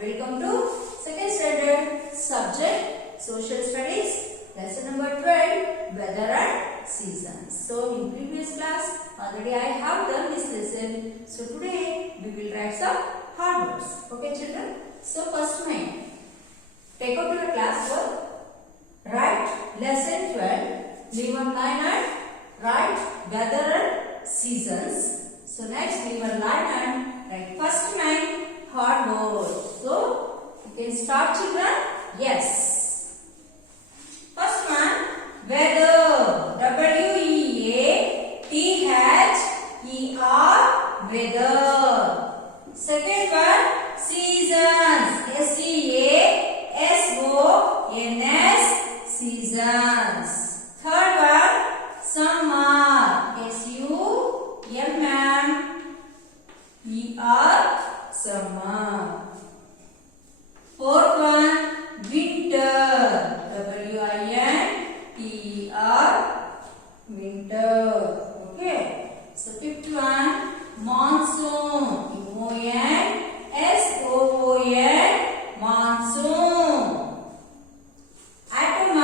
Welcome to second standard subject Social Studies, lesson number 12, Weather and Seasons. So in previous class already I have done this lesson. So today we will write some hard words. Okay children? So first main, take out your class work, write lesson 12, leave one line and write weather and seasons. So next leave one line and write first line hard words. So you can start children. Yes. First one, weather. W-E-A-T-H-E-R, weather. Second one, seasons. S-E-A-S-O-N-S, seasons. Third one, summer. S-U-M-M-E-R, summer. Fourth one, winter. W-I-N-T-E-R, winter. Okay. So fifth one, monsoon. M-O-N-S-O-O-N, monsoon. Autumn.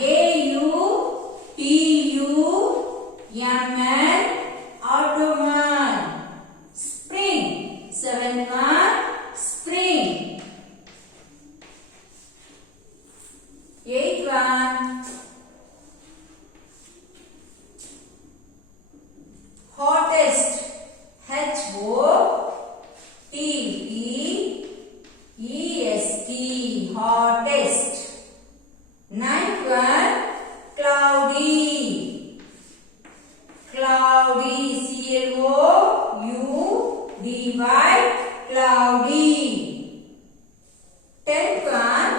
A-U-T-U-M-N, autumn. Spring. Seventh one, spring. Eighth one, hottest. H-O-T-T-E-S-T, hottest. Ninth one, cloudy. Cloudy, C-L-O-U-D-Y, cloudy. Tenth one,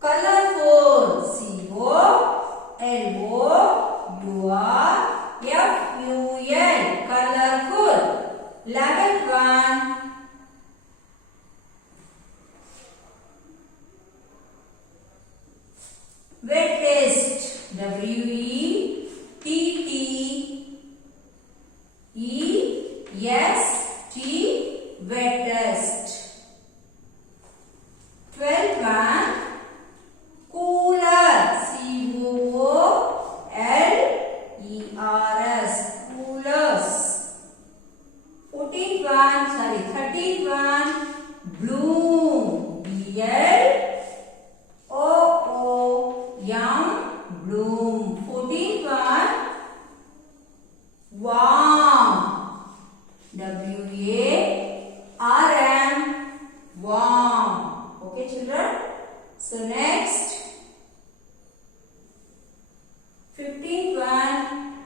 colorful. C-O-L-O-U-R-F-U-L, colorful. 11th one, wettest. W-E-T-T-E-S-T, wettest. 12th one, cooler. C-O-O-L-E-R-S, coolers. 13th one, bloom. B-L-O-O-M, bloom. 14th one, warm. W-A-R-M, warm. Okay children? So next, 15th one,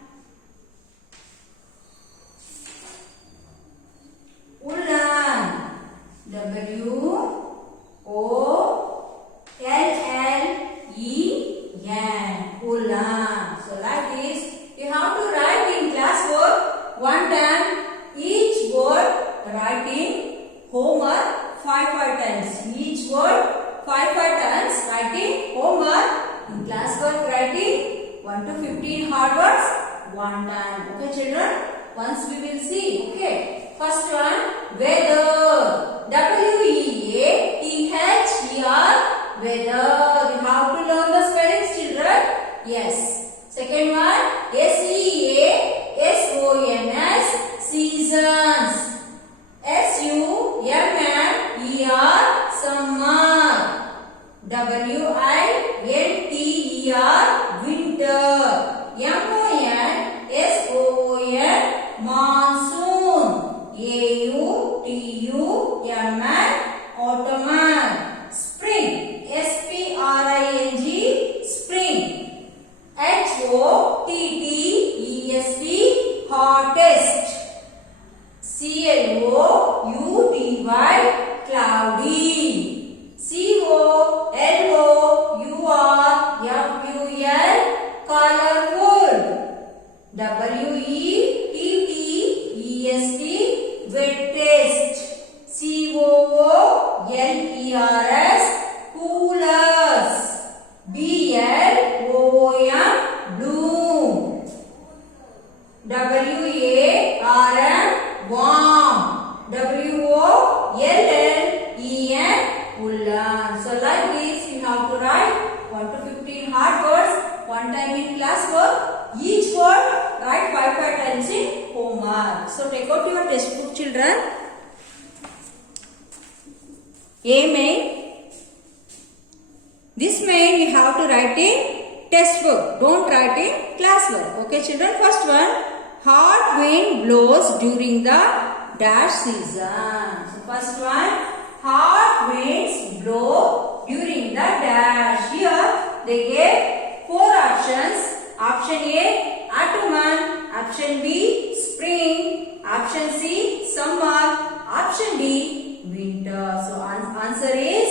woolen. W-O-L-L-E-N, woolen. So like this, you have to write in classwork one time each word, write in homework 5 times. Each word 5 times, write in homework. In classwork, writing 1 to 15 hard words one time. Okay children? Once we will see. Okay. First one, weather. W-E-A-T-H-E-R, weather. You have to learn the spellings children. Yes. Second one, S-E-A-S-O-N-S, seasons. S-U-M-M-E-R, summer. W-I-N-T-E-R, winter. M-O-N-S-O-O-N, monsoon. A-U-T-U-M-N, autumn. Spring. S-P-R-I-N-G, spring. H-O-T-T-E-S-T, hottest. C-L-O-U-D-Y, cloudy. C-O-L-O-U-R-F-U-L, colorful. W-E-T-T-E-S-T, wettest. C-O-O-L-E-R-S, coolers. B-L-O-O-M, bloom. W-A-R-M, warm. W answer like this. You have to write 1 to 15 hard words one time in class work. Each word write 5 times in homework. So take out your textbook, children. A main. This main you have to write in textbook. Don't write in class work. Okay, children. First one. Hard wind blows during the dash season. So first one. Hard winds blow during the dash. Here they gave 4 options. Option A, autumn. Option B, spring. Option C, summer. Option D, winter. So answer is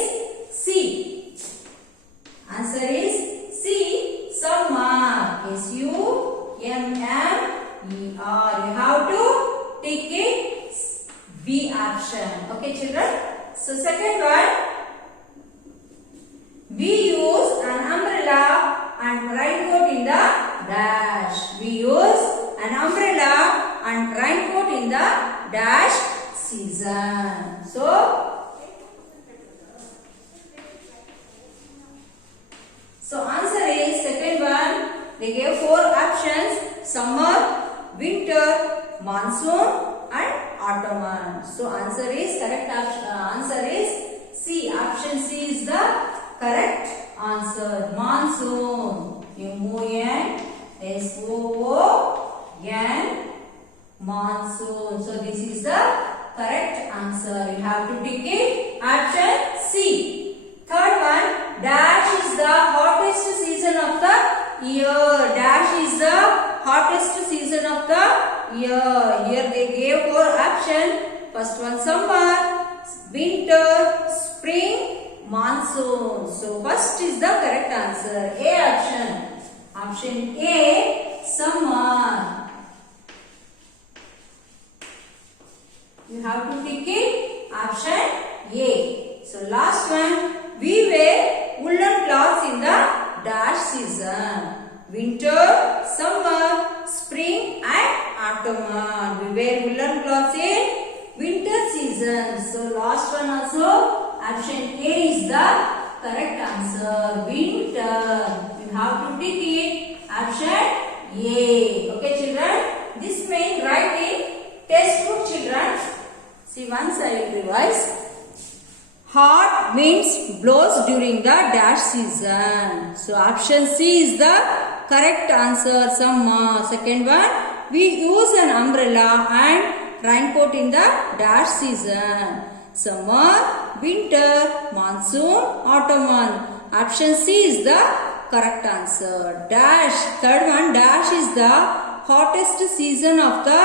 C. Answer is C, summer. S-U-M-M-E-R. You have to take it B option. Okay, children. So second one. We use an umbrella and raincoat in the dash. We use an umbrella and raincoat in the dash season. So answer is second one. They gave 4 options: summer, winter, monsoon, and autumn. So answer is correct. Answer is C. Option C is the correct answer. Monsoon. M-O-N-S-O-O-N. Monsoon. So this is the correct answer. You have to tick it. Option C. Third one. Dash is the hottest season of the year. Dash is the hottest season of the year. Here they gave 4 options. First one, summer, winter, spring, monsoon. So first is the correct answer. A option. Option A, summer. You have to tick it. Option A. So last one. We wear woolen cloths in the dash season. Winter, summer, spring and autumn. We wear woolen cloths in winter season. So last one also, option A is the correct answer. Winter. You have to tick it. Option A. Okay, children. This main write in textbook, children. See, once I will revise. Hard winds blows during the dash season. So option C is the correct answer. Summer. Second one, we use an umbrella and raincoat in the dash season. Summer, winter, monsoon, autumn. Option C is the correct answer. Dash. Third one, dash is the hottest season of the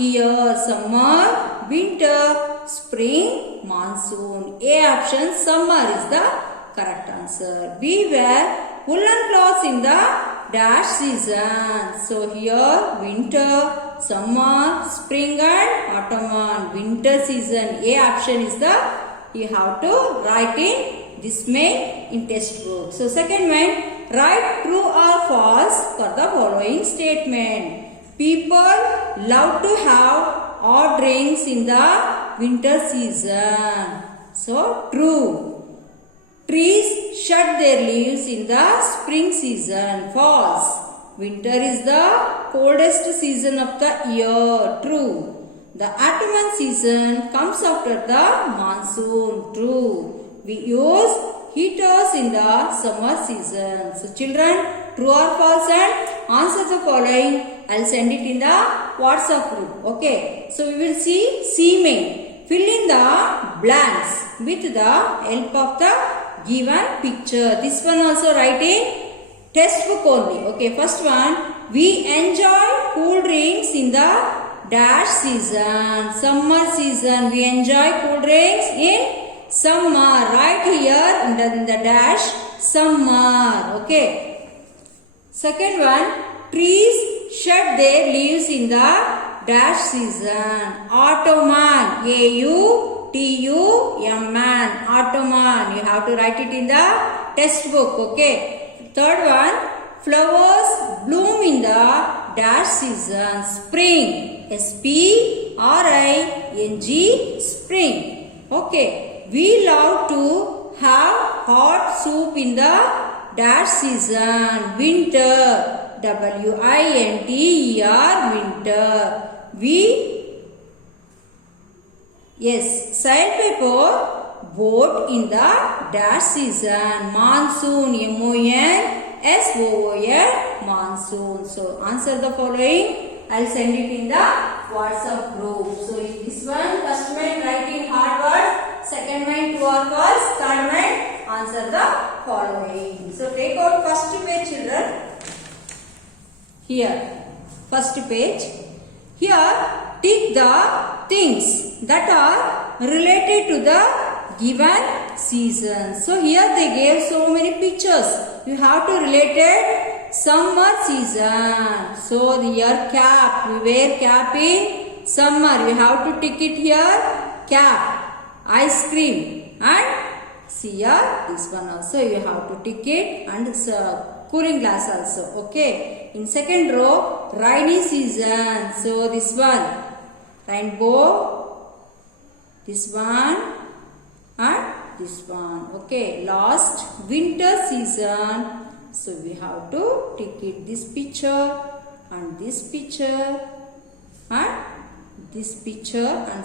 year. Summer, winter, spring, monsoon. A option, summer is the correct answer. We wear woolen clothes in the dash season. So here winter, summer, spring and autumn. Winter season. A option is the, you have to write in this main in textbook. So second main, write true or false for the following statement. People love to have hot drinks in the winter season. So true. Trees shed their leaves in the spring season. False. Winter is the coldest season of the year. True. The autumn season comes after the monsoon. True. We use heaters in the summer season. So children, true or false, and answer the following. I'll send it in the WhatsApp group. Okay. So we will see C main. Fill in the blanks with the help of the given picture. This one also write in textbook only. Okay. First one. We enjoy cool drinks in the dash season. Summer season. We enjoy cool drinks in summer. Right here in the dash. Summer. Okay. Second one. Trees shed their leaves in the dash season. Autumn. A-U-T-U-M-N. Autumn. You have to write it in the textbook. Okay. Third one. Flowers bloom in the dash season. Spring. S-P-R-I-N-G. Spring. Okay. We love to have hot soup in the dash season. Winter. W-I-N-T-E-R. Winter. Sandpaper boat in the dash season. Monsoon. M-O-N-S-O-O-N. Monsoon. So answer the following. I'll send it in the WhatsApp group. So in this one, first man writing hard word, second man true or false, third man answer the following. So take out first page, children. Here, first page. Here, tick the things that are related to the given season. So here they gave so many pictures. You have to relate it. Summer season. So here cap. We wear cap in summer. You have to tick it here. Cap. Ice cream. And see here this one also you have to tick it. And cooling glass also. Okay. In second row rainy season. So this one rainbow. This one and this one. Okay. Last winter season. So we have to tick it this picture and this picture and this picture and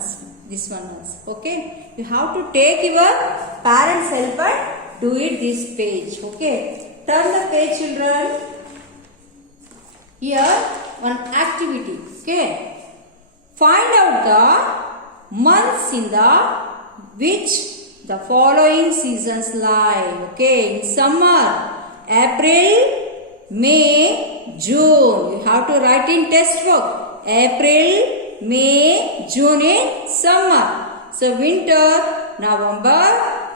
this one also. Okay. You have to take your parents' help and do it this page. Okay. Turn the page, children. Here one activity. Okay. Find out the months in the which the following seasons lie. Okay. In summer. April, May, June. You have to write in textbook. April, May, June in summer. So winter, November,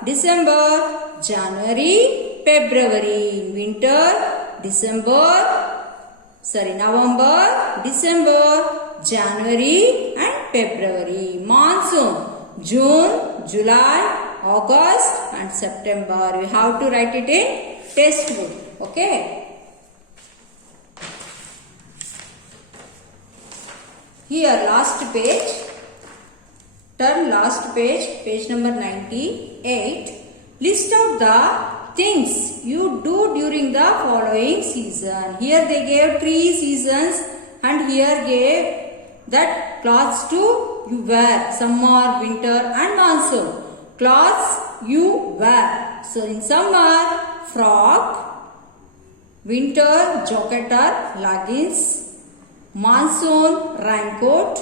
December, January, February. Winter, November, December, January and February. Monsoon, June, July, August and September. You have to write it in textbook. Okay. Here last page. Turn last page. Page number 98. List out the things you do during the following season. Here they gave 3 seasons and here gave that clothes to you wear. Summer, winter and monsoon. Clothes you wear. So in summer, frock, winter, jacket or leggings, monsoon, raincoat.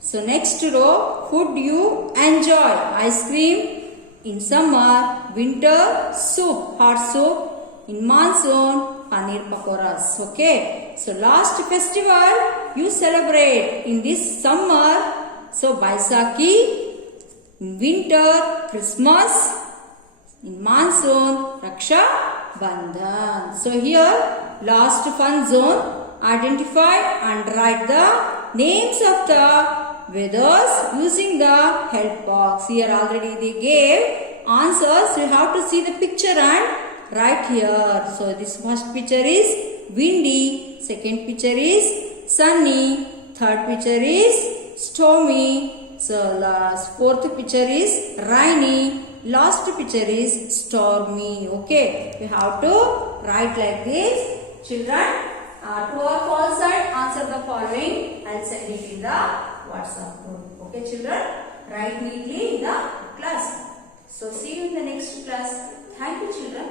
So next row, food you enjoy, ice cream. In summer, winter, soup, hot soup. In monsoon, paneer pakoras. Okay. So last festival you celebrate in this summer. So Baisakhi. In winter, Christmas. In monsoon, Raksha Bandhan. So here, last fun zone. Identify and write the names of the weathers using the help box. Here already they gave answers. You have to see the picture and write here. So this first picture is windy. Second picture is sunny. Third picture is stormy. So last fourth picture is rainy. Last picture is stormy. Okay. You have to write like this. Children, true or false side, answer the following. I'll send it in the WhatsApp group. Okay, children. Write neatly in the class. So see you in the next class. Thank you, children.